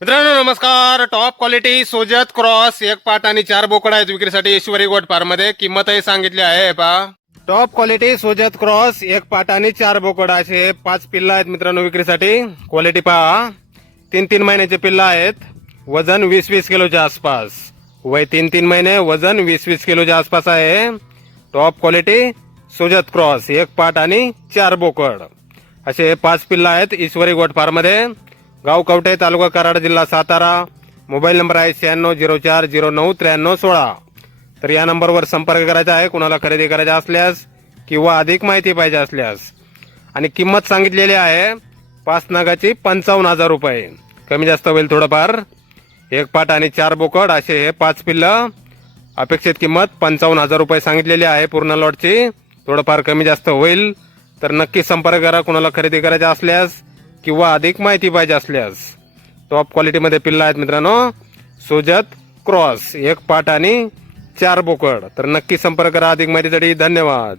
मित्रांनो नमस्कार. Top quality Sojat cross एक पाट आणि 4 बोकड आहेत विक्रीसाठी ईश्वरी गोट फार्म मध्ये. किंमतही सांगितली आहे पहा. टॉप क्वालिटी सोजत क्रॉस एक पाट आणि 4 बोकड असे 5 पिल्ला आहेत मित्रांनो विक्रीसाठी. क्वालिटी पहा. 3-3 महिन्याचे पिल्ला आहेत. वजन 20-20 किलोच्या आसपास. वय 3-3 महिने. वजन 20-20 किलोच्या आसपास आहे. टॉप क्वालिटी सोजत क्रॉस एक पाट आणि 4 बोकड असे 5 पिल्ला आहेत ईश्वरी गोट फार्म मध्ये. गाव कवठे, तालुका कराड, जिल्हा सातारा. मोबाईल नंबर आहे 9604099316. तर या नंबरवर संपर्क करायचा आहे कुणाला खरेदी करायचा असल्यास किंवा अधिक माहिती पाहिजे असल्यास. आणि किंमत सांगितलेली आहे 5 नागाची 55,000 रुपये. कमी जास्त होईल थोडंफार. एक पाट आणि 4 बोकड असे हे 5 पिल्लं. अपेक्षित किंमत 55,000 रुपये सांगितलेली आहे पूर्ण लॉटची. थोडंफार कमी जास्त होईल. तर नक्की संपर्क करा कुणाला खरेदी करायचा असल्यास किंवा अधिक माहिती पाहिजे असल्यास. टॉप क्वालिटीमध्ये पिल्ला आहेत मित्रांनो. सोजत क्रॉस एक पाट आणि 4 बोकड. तर नक्की संपर्क करा अधिक माहितीसाठी. धन्यवाद.